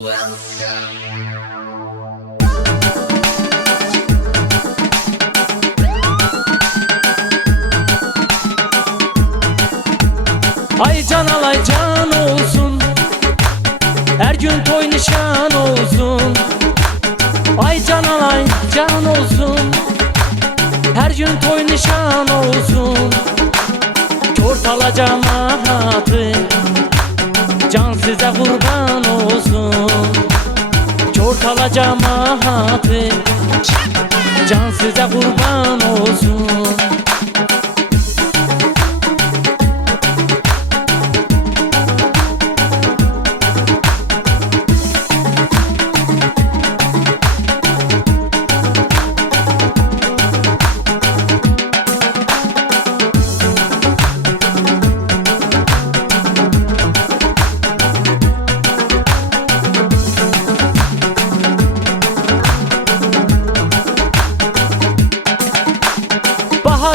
Ay can alay can olsun. Her gün toy nişan olsun. Ay can alay can olsun. Her gün toy nişan olsun. Ortala cemaati Can size kurban olsun. Ortala cemaati Can size kurban olsun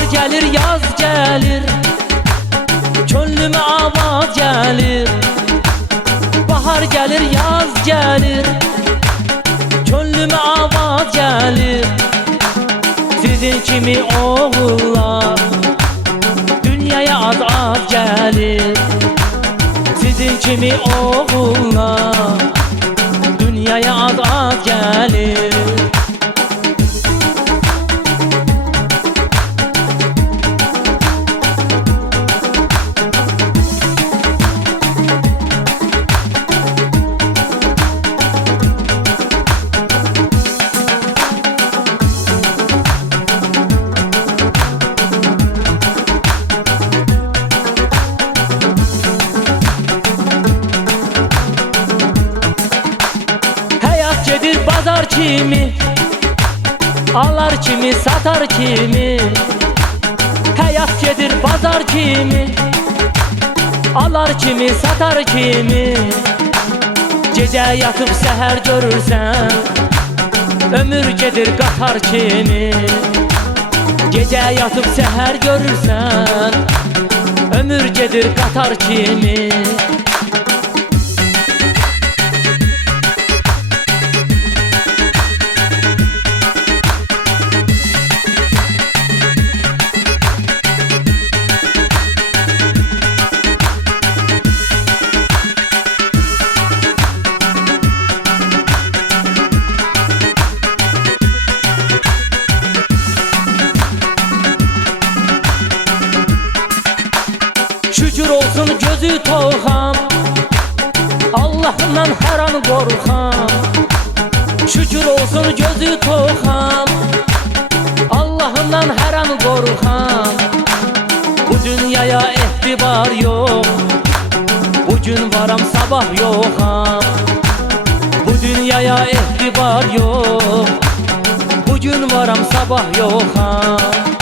Bahar gelir yaz gelir. Könlüme avaz gelir. Bahar gelir yaz gelir. Könlüme avaz gelir. Sizin kimi oğullar Dünyaya az az gelir. Sizin kimi oğullar Dünyaya az az gelir kimi? Alar kimi satar kimi? Hayat gedir bazar kimi? Alar kimi satar kimi? Gece yatıp seher görürsen Ömür gedir qatar kimi? Gece yatıp seher görürsen Ömür gedir qatar kimi Şükür olsun gözü toxam Allah'ından hər an qorxam Şükür olsun gözü toxam Allah'ından hər an qorxam Bu dünyaya ehtibar yox Bugün varam sabah yoxam Bu dünyaya ehtibar yox Bugün varam sabah yoxam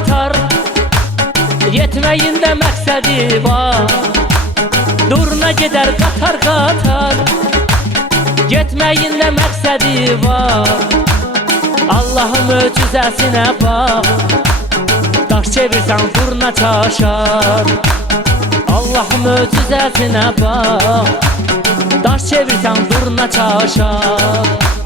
qatar Yetməyində məqsədi var. Durna gedər qatar qatar. Yetməyində məqsədi var. Allahın möcüzəsinə bax. Daş çevirsən durna çaşar. Allahın möcüzəsinə bax. Daş çevirsən durna çaşar